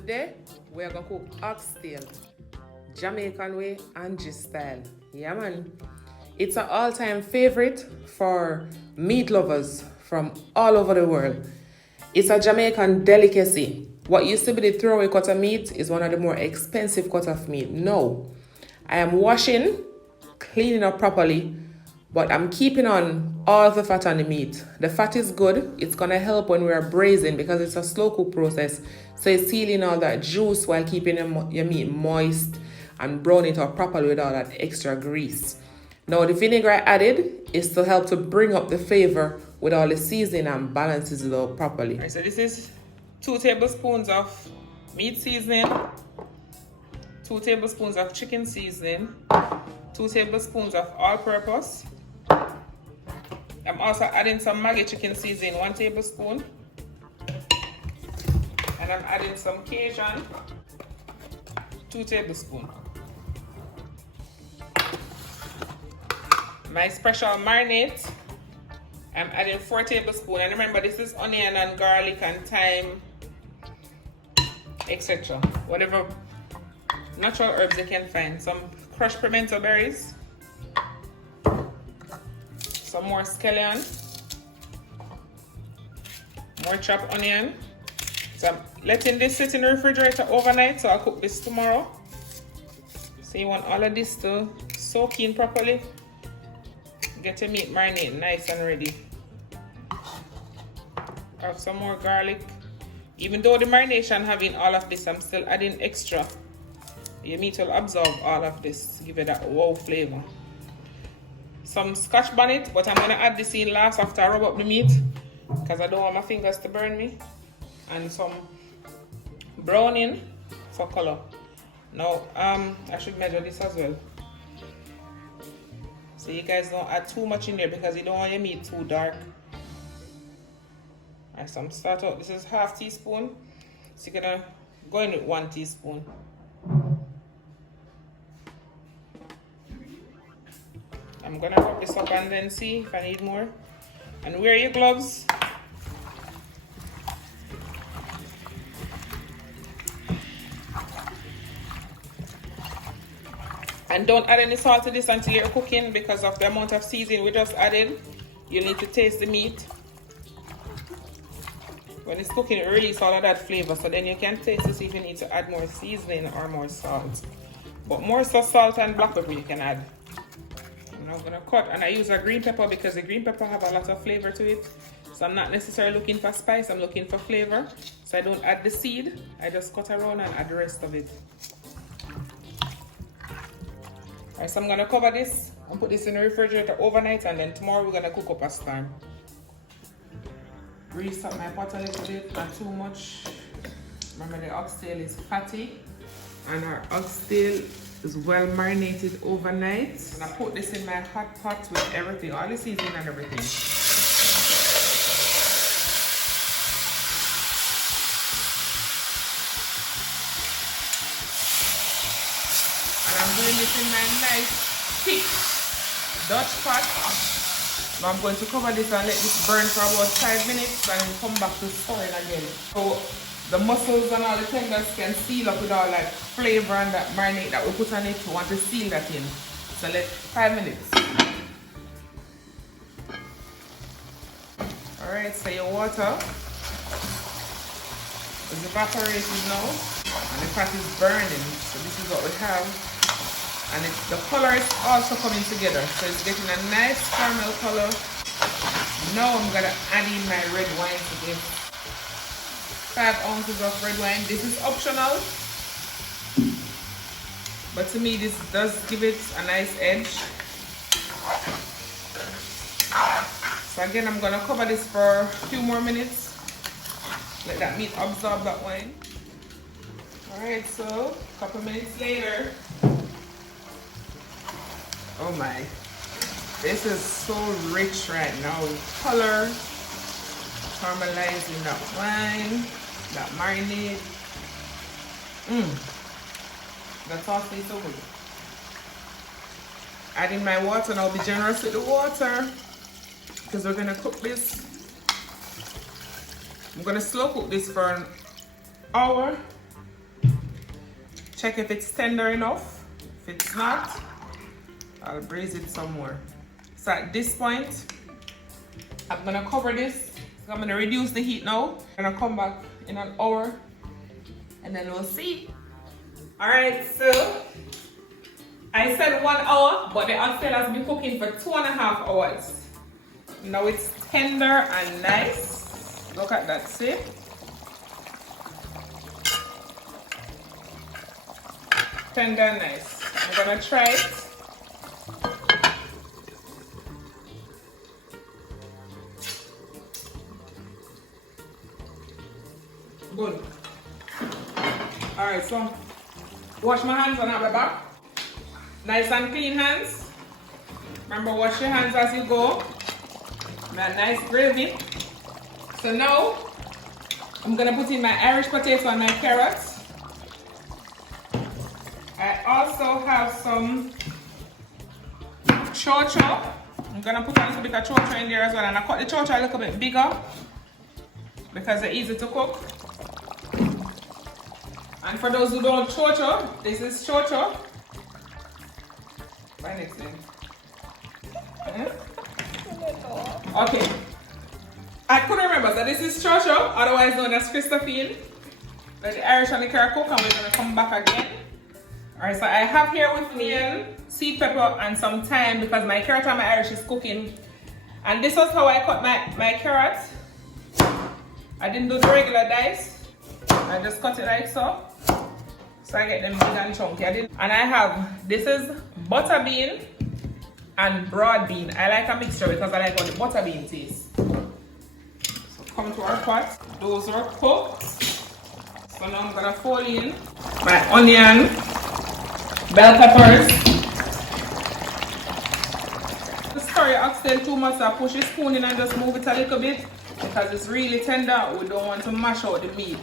Today, we are going to cook oxtail, Jamaican way, Ange style. Yeah, man. It's an all-time favorite for meat lovers from all over the world. It's a Jamaican delicacy. What used to be the throwaway cut of meat is one of the more expensive cut of meat. No, I am washing, cleaning up properly, but I'm keeping on all the fat on the meat. The fat is good. It's going to help when we are braising because it's a slow cook process. So it's sealing all that juice while keeping your meat moist and brown it up properly with all that extra grease. Now the vinegar I added is to help to bring up the flavor with all the seasoning and balances it out properly. All right, so this is 2 tablespoons of meat seasoning, 2 tablespoons of chicken seasoning, 2 tablespoons of all-purpose. I'm also adding some MAGGI chicken seasoning, 1 tablespoon. And I'm adding some CAJON, 2 tablespoons. My special marinade, I'm adding 4 tablespoons. And remember, this is onion and garlic and thyme, etc. Whatever natural herbs you can find. Some crushed pimento berries, some more scallion, more chopped onion. So I'm letting this sit in the refrigerator overnight, so I'll cook this tomorrow. So you want all of this to soak in properly. Get your meat marinated nice and ready. Add some more garlic. Even though the marination having all of this, I'm still adding extra. Your meat will absorb all of this to give it that wow flavor. Some scotch bonnet, but I'm gonna add this in last after I rub up the meat because I don't want my fingers to burn me. And some browning for color. Now I should measure this as well. So you guys don't add too much in there because you don't want your meat too dark. Alright, so I'm start out. This is ½ teaspoon. So you're gonna go in with 1 teaspoon. I'm gonna rub this up and then see if I need more. And wear your gloves. And don't add any salt to this until you're cooking because of the amount of seasoning we just added. You need to taste the meat. When it's cooking, it releases all of that flavor. So then you can taste to see if you need to add more seasoning or more salt. But more so salt and black pepper you can add. And I'm gonna cut, and I use a green pepper because the green pepper have a lot of flavor to it. So I'm not necessarily looking for spice, I'm looking for flavor. So I don't add the seed, I just cut around and add the rest of it. Alright, so I'm gonna cover this and put this in the refrigerator overnight, and then tomorrow we're gonna cook up a storm. Grease up my pot a little bit, not too much. Remember the oxtail is fatty and our oxtail is well marinated overnight. And I put this in my hot pot with everything, all the seasoning and everything. And I'm doing this in my nice thick Dutch pot. Now I'm going to cover this and let this burn for about 5 minutes and then come back to stir it again. So the mussels and all the tenders can seal up with all that flavor and that marinade that we put on it. We want to seal that in. So let 5 minutes. Alright, so your water is evaporating now and the fat is burning. So this is what we have. And the color is also coming together. So it's getting a nice caramel color. Now I'm gonna add in my red wine to this. 5 ounces of red wine. This is optional, but to me this does give it a nice edge. So again, I'm gonna cover this for a few more minutes. Let that meat absorb that wine. Alright, so a couple minutes later. Oh my, this is so rich right now. Color, caramelizing that wine, that marinade. That sauce is so good. Adding my water, and I'll be generous with the water because we're gonna cook this. I'm gonna slow cook this for an hour check if it's tender enough. If it's not, I'll braise it some more. So at this point, I'm gonna cover this. So I'm gonna reduce the heat now. I'm gonna come back in an hour and then we'll see. All right, so I said 1 hour, but the oxtail has been cooking for 2.5 hours. Now it's tender and nice. Look at that, see? Tender and nice. I'm gonna try it. Good. Alright, so wash my hands and I'll be back. Nice and clean hands. Remember, wash your hands as you go. That nice gravy. So now I'm gonna put in my Irish potato and my carrots. I also have some chocho. I'm gonna put a little bit of chocho in there as well, and I cut the chocho a little bit bigger because they're easy to cook. And for those who don't chocho, this is chocho. My next name. Okay. I couldn't remember, so this is chocho, otherwise known as Christophine. Let the Irish and the carrot cook and we're gonna come back again. Alright, so I have here with me sweet pepper and some thyme because my carrot and my Irish is cooking. And this was how I cut my carrot. I didn't do the regular dice. I just cut it like so. So I get them big and chunky. And I have, this is butter bean and broad bean. I like a mixture because I like how the butter bean tastes. So come to our pot. Those are cooked. So now I'm gonna fold in my onion, bell peppers. To stir your oxtail too much, so I push the spoon in and just move it a little bit because it's really tender. We don't want to mash out the meat.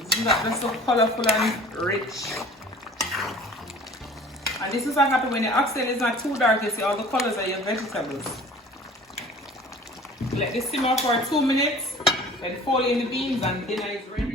It's not just so colorful and rich. And this is what happens when the oxtail is not too dark. You see all the colors of your vegetables. Let this simmer for 2 minutes. Then fold in the beans and dinner is ready.